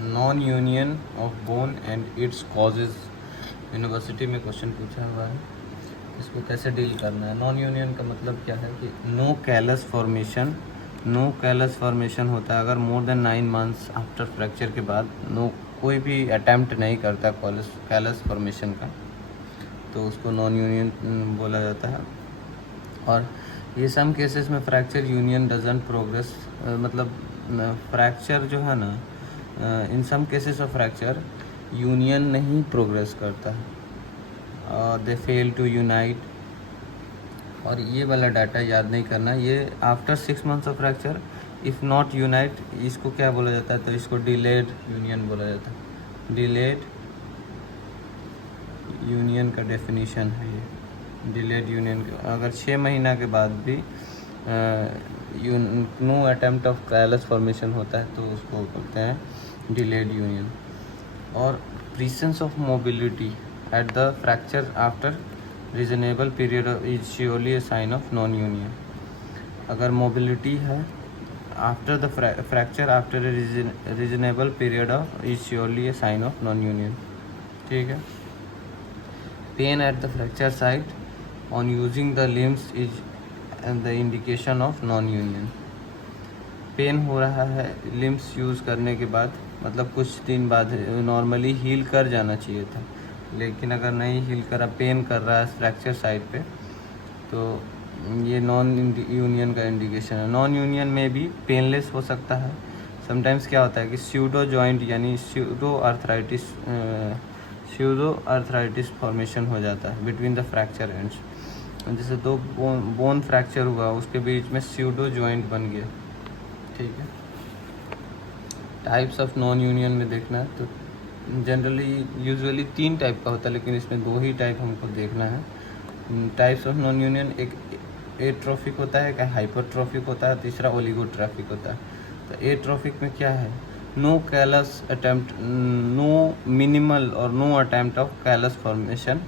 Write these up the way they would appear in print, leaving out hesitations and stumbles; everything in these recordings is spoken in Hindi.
Non union of bone and its causes. University में क्वेश्चन पूछा हुआ है, इसको कैसे डील करना है। नॉन यूनियन का मतलब क्या है कि no callus formation, no callus formation होता है अगर more than 9 months after fracture के बाद कोई भी अटैम्प्ट नहीं करता कैलस फॉर्मेशन का, तो उसको नॉन यूनियन बोला जाता है। और ये सम केसेस में फ्रैक्चर यूनियन डजंट प्रोग्रेस, मतलब फ्रैक्चर जो है ना, in some cases of fracture union नहीं प्रोग्रेस करता है, दे फेल टू यूनाइट। और ये वाला डाटा याद नहीं करना, ये after 6 months of fracture if not unite, इसको क्या बोला जाता है, तो इसको डिलेड यूनियन बोला जाता है। डिलेड यूनियन का डेफिनेशन है ये। डिलेड यूनियन अगर 6 महीना के बाद भी no attempt of callus formation होता है तो उसको बोलते हैं डिलेड यूनियन। और presence of mobility at the fracture after reasonable period is surely a sign of non union. अगर मोबिलिटी है after the fracture after a reasonable period of is surely a sign of non union. ठीक है। Pain at the fracture site on using the limbs is the indication of non union. Pen हो रहा है लिम्स यूज़ करने के बाद, मतलब कुछ दिन बाद नॉर्मली हील कर जाना चाहिए था, लेकिन अगर नहीं हील करा, पेन कर रहा है फ्रैक्चर साइट पे, तो ये नॉन यूनियन का इंडिकेशन है। नॉन यूनियन में भी पेनलेस हो सकता है। समटाइम्स क्या होता है कि स्यूडो जॉइंट यानी स्यूडो आर्थराइटिस फॉर्मेशन हो जाता है बिटवीन द फ्रैक्चर एंड्स। जैसे दो बोन फ्रैक्चर हुआ, उसके बीच में स्यूडो जॉइंट बन गया। ठीक है। टाइप्स ऑफ नॉन यूनियन में देखना है तो जनरली यूजुअली 3 टाइप का होता है, लेकिन इसमें 2 ही टाइप हमको देखना है। टाइप्स ऑफ नॉन यूनियन, एक एट्रोफिक होता है, एक हाइपरट्रोफिक होता है, तीसरा ओलिगोट्रोफिक होता है। तो एट्रोफिक में क्या है, no callus attempt, no minimal और no attempt of callus formation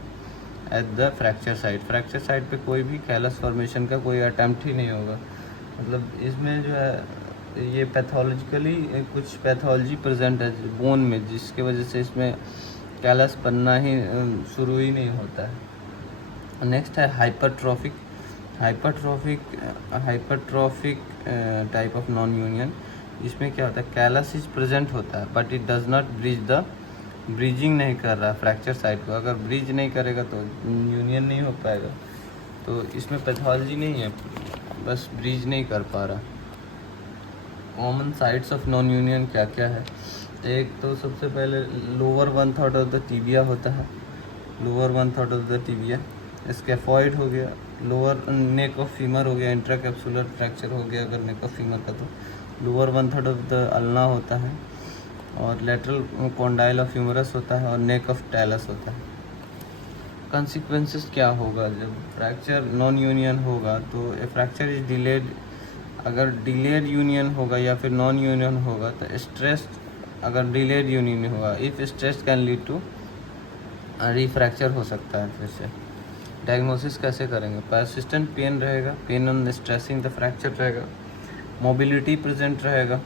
at the fracture site. Fracture site पे कोई भी कैलस फॉर्मेशन का कोई अटेम्प्ट ही नहीं होगा। मतलब इसमें जो है ये पैथोलॉजिकली कुछ पैथोलॉजी प्रेजेंट है बोन में, जिसके वजह से इसमें कैलस बनना ही शुरू ही नहीं होता है। नेक्स्ट है hypertrophic. Hypertrophic type of non union. इसमें क्या होता है, कैलस इज प्रेजेंट होता है but it does not bridging नहीं कर रहा फ्रैक्चर साइट को। अगर ब्रीज नहीं करेगा तो यूनियन नहीं हो पाएगा। तो इसमें पैथोलॉजी नहीं है, बस ब्रीज नहीं कर पा रहा। Common sites of non union क्या क्या है, एक तो सबसे पहले लोअर 1/3 ऑफ द टिबिया होता है। Lower 1/3 of the tibia scaphoid हो गया, लोअर नेक ऑफ फीमर हो गया, इंट्राकैप्सुलर फ्रैक्चर हो गया अगर नेक ऑफ फीमर का, तो लोअर 1/3 ऑफ द अल्ना होता है। और लेटरल कॉन्डाइल ऑफ ह्यूमरस होता है और नेक ऑफ टैलस होता है। कंसिक्वेंसेस क्या होगा जब फ्रैक्चर नॉन यूनियन होगा, तो ए फ्रैक्चर इज डिलेड। अगर डिलेड यूनियन होगा या फिर नॉन यूनियन होगा तो स्ट्रेस, अगर डिलेड यूनियन होगा, if stress can lead to refracture हो सकता है फिर से। डायग्नोसिस कैसे करेंगे, परसिस्टेंट पेन रहेगा, pain on stressing the fracture रहेगा, मोबिलिटी प्रेजेंट रहेगा।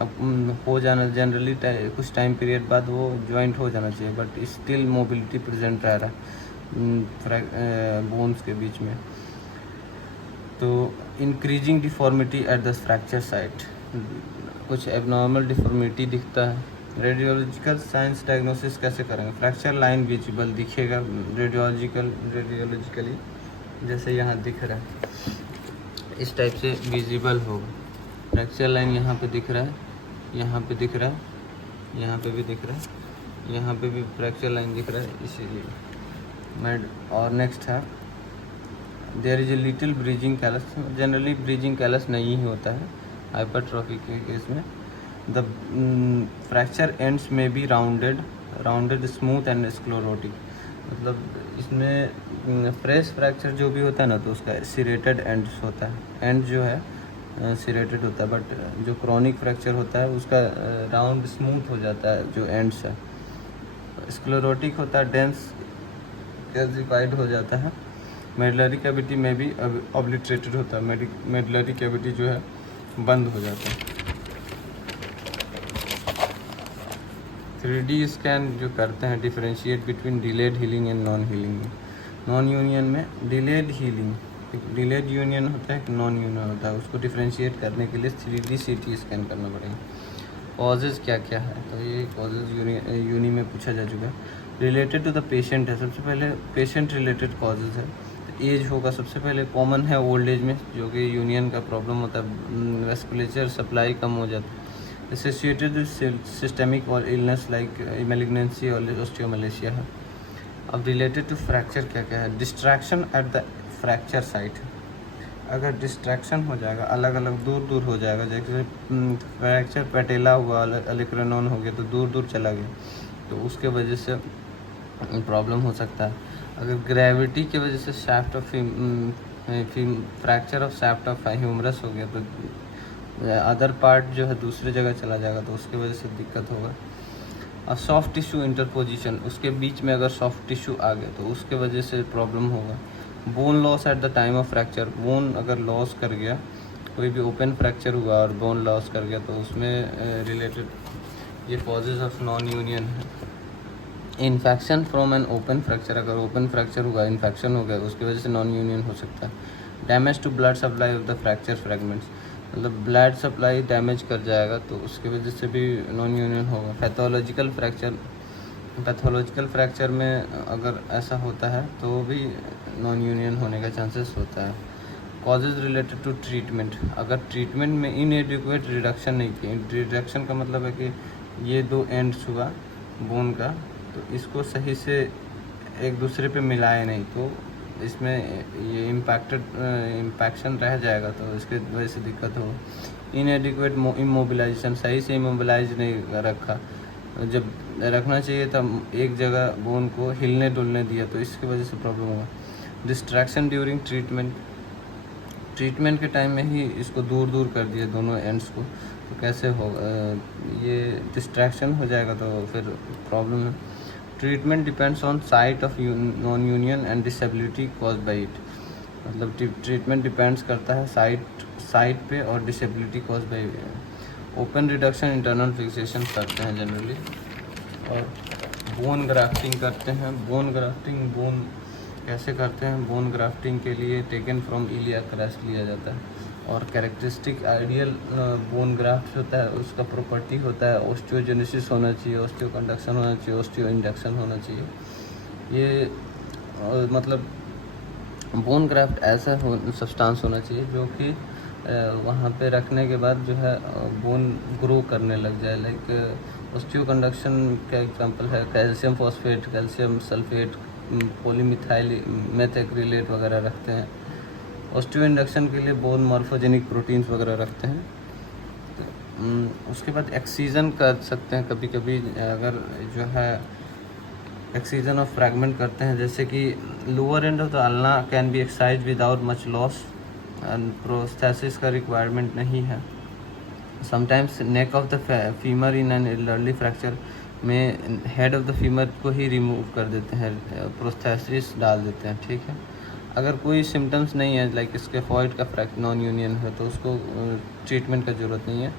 अब हो जाना जनरली कुछ टाइम पीरियड बाद वो जॉइंट हो जाना चाहिए, बट स्टिल मोबिलिटी प्रेजेंट रह रहा है बोन्स के बीच में। तो increasing deformity eight the fracture site, कुछ एबनॉर्मल डिफॉर्मिटी दिखता है। रेडियोलॉजिकल साइंस डायग्नोसिस कैसे करेंगे, फ्रैक्चर लाइन विजिबल दिखेगा रेडियोलॉजिकली, जैसे यहाँ दिख रहा है इस टाइप से विजिबल होगा। फ्रैक्चर लाइन यहाँ पे दिख रहा है, यहाँ पे दिख रहा है, यहाँ पे भी दिख रहा है, यहाँ पे भी फ्रैक्चर लाइन दिख रहा है, इसीलिए। और नेक्स्ट है there is a little bridging callus. Generally bridging callus नहीं होता है हाइपरट्रोफी के केस में। द फ्रैक्चर एंड्स में be rounded smooth and sclerotic. मतलब इसमें फ्रेश फ्रैक्चर जो भी होता है ना, तो उसका सिरेटेड एंड्स होता है, एंड जो है सिरेटेड होता है। बट जो क्रॉनिक फ्रैक्चर होता है उसका राउंड स्मूथ हो जाता है जो एंड्स है। स्क्लेरोटिक होता है, डेंस कैल्सिफाइड हो जाता है। मेडलरी कैविटी में भी ऑब्लिटरेटेड होता है, मेडलरी कैविटी जो है बंद हो जाता है। 3D स्कैन जो करते हैं differentiate between delayed healing and non healing. Non union में डिलेड हीलिंग, एक डिलेड यूनियन होता है, एक नॉन यूनियन होता है। उसको डिफरेंशिएट करने के लिए 3D CT स्कैन करना पड़ेगा। कॉजेज़ क्या क्या है, तो ये कॉजेज़ यूनी में पूछा जा चुका है। रिलेटेड टू द पेशेंट है, सबसे पहले पेशेंट रिलेटेड कॉजेज़ है। एज होगा सबसे पहले, कॉमन है ओल्ड एज में, जो कि यूनियन का प्रॉब्लम होता है, वेस्कुलेचर सप्लाई कम हो जाता है। एसोसिएटेड विद सिस्टेमिक और इलनेस लाइक मैलिग्नेंसी और ऑस्टियोमलेशिया है। अब रिलेटेड टू फ्रैक्चर क्या क्या है, distraction eight the fracture site. अगर डिस्ट्रैक्शन हो जाएगा, अलग अलग दूर दूर हो जाएगा, जैसे फ्रैक्चर पेटेला हुआ, अलिक्रेनॉन हो गया तो दूर दूर चला गया, तो उसके वजह से प्रॉब्लम हो सकता है। अगर ग्रेविटी की वजह से shaft of fracture of shaft of humerus हो गया तो अदर पार्ट जो है दूसरी जगह चला जाएगा, तो उसकी वजह से दिक्कत होगा। और सॉफ्ट टिश्यू इंटरपोजिशन, उसके बीच में अगर सॉफ्ट टिश्यू आ गया तो उसके वजह से प्रॉब्लम होगा। Bone loss at the time of fracture, bone अगर लॉस कर गया, कोई भी ओपन फ्रैक्चर हुआ और बोन लॉस कर गया तो उसमें रिलेटेड ये कॉजेज ऑफ नॉन यूनियन है। Infection from an open fracture, अगर ओपन फ्रैक्चर हुआ, इन्फेक्शन हो गया, उसकी वजह से नॉन यूनियन हो सकता है। Damage to blood supply of the fracture fragments, मतलब ब्लड सप्लाई डैमेज कर जाएगा तो उसकी वजह से भी नॉन यूनियन होगा। पैथोलॉजिकल फ्रैक्चर, पैथोलॉजिकल फ्रैक्चर में अगर ऐसा होता है तो भी नॉन यूनियन होने का चांसेस होता है। कॉजेज रिलेटेड टू ट्रीटमेंट, अगर ट्रीटमेंट में इनएडिक्वेट रिडक्शन नहीं की, रिडक्शन का मतलब है कि ये दो एंड्स हुआ बोन का, तो इसको सही से एक दूसरे पे मिलाए नहीं, तो इसमें ये इम्पैक्शन रह जाएगा, तो इसके वजह से दिक्कत हो। इनएडिक्वेट इमोबिलाइजेशन, सही से इमोबिलाइज नहीं रखा, जब रखना चाहिए तब एक जगह बोन को हिलने डुलने दिया, तो इसकी वजह से प्रॉब्लम होगा। डिस्ट्रैक्शन ड्यूरिंग ट्रीटमेंट, ट्रीटमेंट के टाइम में ही इसको दूर दूर कर दिया दोनों एंड्स को, तो कैसे होगा, ये डिस्ट्रैक्शन हो जाएगा तो फिर प्रॉब्लम है। Treatment depends on site of non union and disability cause by it, मतलब ट्रीटमेंट डिपेंड्स करता है साइट पे और disability cause by. Open reduction internal fixation करते हैं जनरली, और बोन ग्राफ्टिंग करते हैं। बोन कैसे करते हैं, बोन ग्राफ्टिंग के लिए टेकन फ्रॉम इलिया क्रस्ट लिया जाता है, और कैरेक्टरिस्टिक आइडियल बोन ग्राफ्ट होता है, उसका प्रॉपर्टी होता है ऑस्टियोजेनेसिस होना चाहिए, ऑस्टियो कंडक्शन होना चाहिए, ऑस्टियो इंडक्शन होना चाहिए। ये मतलब बोन ग्राफ्ट ऐसा सब्सटेंस होना चाहिए जो कि वहाँ पे रखने के बाद जो है बोन ग्रो करने लग जाए। लाइक ऑस्टियो कंडक्शन का एग्जांपल है calcium phosphate, calcium sulphate, polymethyl methacrylate वगैरह रखते हैं। ऑस्टियो इंडक्शन के लिए बोन मॉर्फोजेनिक प्रोटीन्स वगैरह रखते हैं। तो उसके बाद एक्सीजन कर सकते हैं कभी कभी, अगर जो है एक्सीजन ऑफ फ्रैगमेंट करते हैं, जैसे कि lower end of the ulna can be excise without much loss and prosthesis का रिक्वायरमेंट नहीं है। Sometimes neck of the femur in an elderly fracture में हेड ऑफ द फीमर को ही रिमूव कर देते हैं, प्रोस्थेसिस डाल देते हैं, ठीक है। अगर कोई सिम्टम्स नहीं है लाइक स्केफॉइड का नॉन यूनियन है तो उसको ट्रीटमेंट का ज़रूरत नहीं है।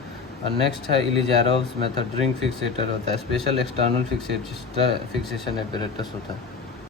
और नेक्स्ट है इलिजारोव्स मेथड, रिंग फिक्सेटर होता है, स्पेशल एक्सटर्नल फिक्सेशन एपरेटस होता है।